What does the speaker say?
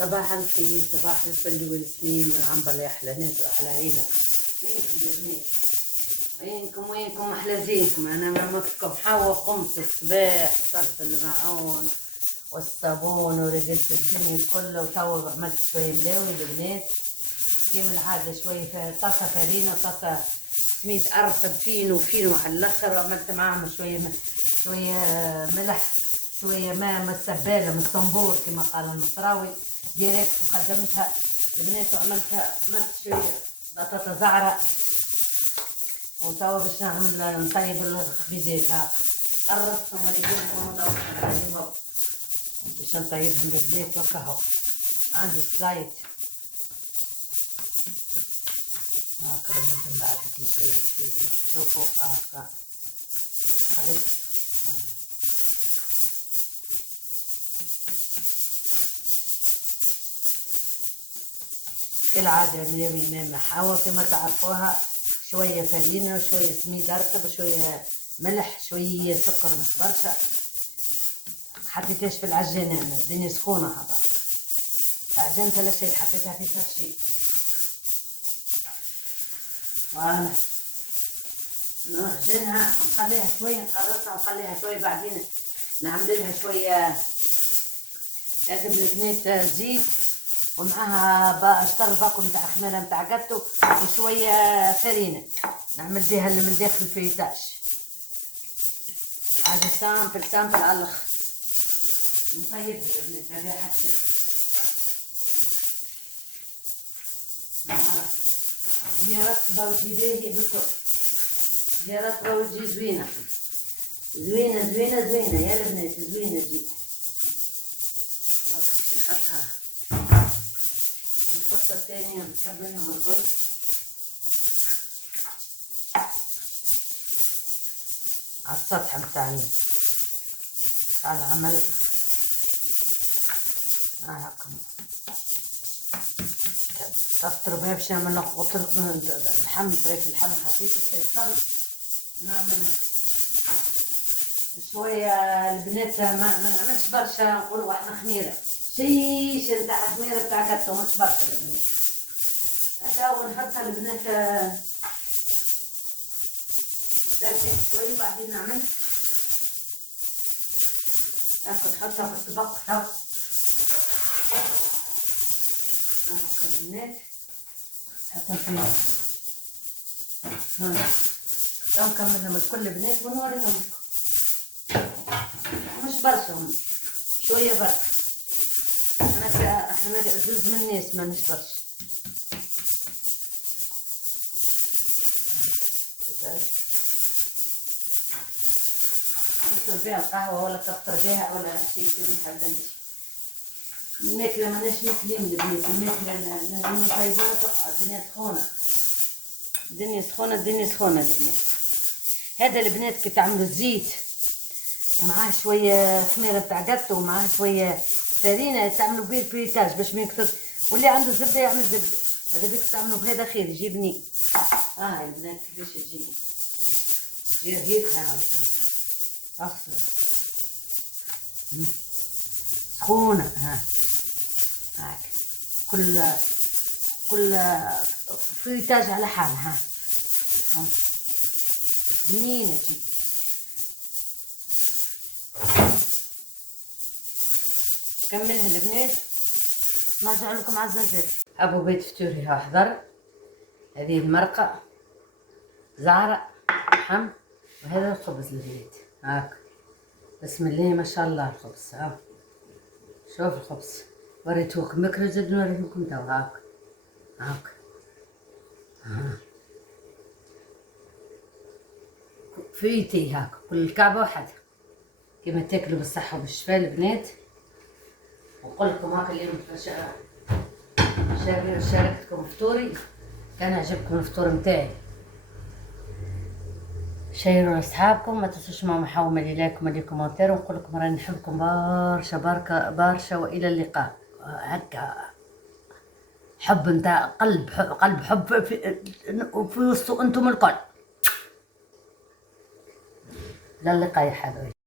صباح الخير، صباح الفل والسنين والعنبر يا احلى ناس واحلى عيله. وينكم البنات؟ وينكم احلى زينكم؟ انا مامتكم حوا قمت الصباح وصبت المعون والصابون ورقدت الدنيا كلها، وتوا عملت شويه ملاوي البنات كيما العاده، شويه طاسه فرينه وطاسه سميد ارطب فينو على الاخر، وعملت معاهم شويه ملح، شويه ماء من السباله من الصنبور كما قال المصراوي ديريكت، وخدمتها البنات عملت شويه بطاطا زعرة، وتوا باش نطيب الخبيزات هاك قرصتهم وريقولكم وتوا باش نطيبهم البنات. وكهو عندي سلايد هاكا لازم بعد شويه تشوفوا هاكا خليت كالعادة ملاوي ماما حوا كما تعرفوها، شوية فرينة وشوية سميد رطب وشوية ملح شوية سكر مش برشا، حطيتهاش في العجانة أنا، الدنيا سخونة هذا عجنت لا شيء، حطيتها في ساشي فوالا نعجنها ونخليها شوية، نقرصها ونخليها شوية، بعدين نعملها شوية لازم البنات زيت، ومعاها شطر باكو نتاع خميره نتاع قطو وشويه فرينه نعمل بيها اللي من داخل الفيتاج، حاجه سامبل على الاخر. نطيبها البنات هذه حتى هي رطبه وتجي باهيه بالكل، هي رطبه وتجي زوينه يا البنات، زوينه تجي هاكا. باش نحطها الخطة الثانية نكملهم الكل. على السطح متاعنا تاع العمل هاكا تفطروا بها باش نعمل قلتلك اللحم، طريف اللحم حطيت الصلصة نعمل شوية البنات، ما نعملش برشا، نقولوا احنا خميرة شيش نتاع خميرة نتاع قطو مش برشا البنات هكا، ونحطها البنات ترتاح شوية، وبعدين نعمل هاكا نحطها في الطبق توا هاكا البنات نحطها فيه توا نكملهم الكل البنات ونوريهم مش برشا، شوية برك، احنا زوز من الناس ما نشبرش. تشرب بيها القهوة ولا تفطر بيها ولا شيء اللي نحب نمشي. الماكلة ماناش ماكلين البنات، الماكلة لازم نطيبوها تقعد، الدنيا سخونة البنات. هذا البنات كي تعملوا الزيت ومعاه شوية خميرة نتاع قطو ومعاه شوية فرينة تعملوا بيه البريتاج باش ما يكثرش، واللي عنده زبدة يعمل زبدة، ماذا بيك تعملوا بهذا خير يجي بنين. البنات كيفاش تجي رهيب هاكا اغسل سخونة هاك كل فريتاج على حالها بنينة تجي. كملها البنات نرجع لكم عزازات. ابو بيت فطوري ها حضر، هذه المرقه زعرة لحم، وهذا الخبز البنات هاك بسم الله ما شاء الله. الخبز شوف الخبز وريتوكم بكرة زاد نوريكم توا هاك فيتي هاك كل الكعبة وحدها كيما تاكلوا بالصحة وبالشفاء البنات. نقول لكم هاكا اليوم شاركتكم فطوري، كان عجبكم الفطور متاعي شيروا لاصحابكم، ما تنسوش ماما حومه لي لايك ولي كومنتير، ونقول لكم راني نحبكم برشا والى اللقاء. هكا حب نتاع قلب حب في وسط انتم الكل. للقاء يا حبايبي.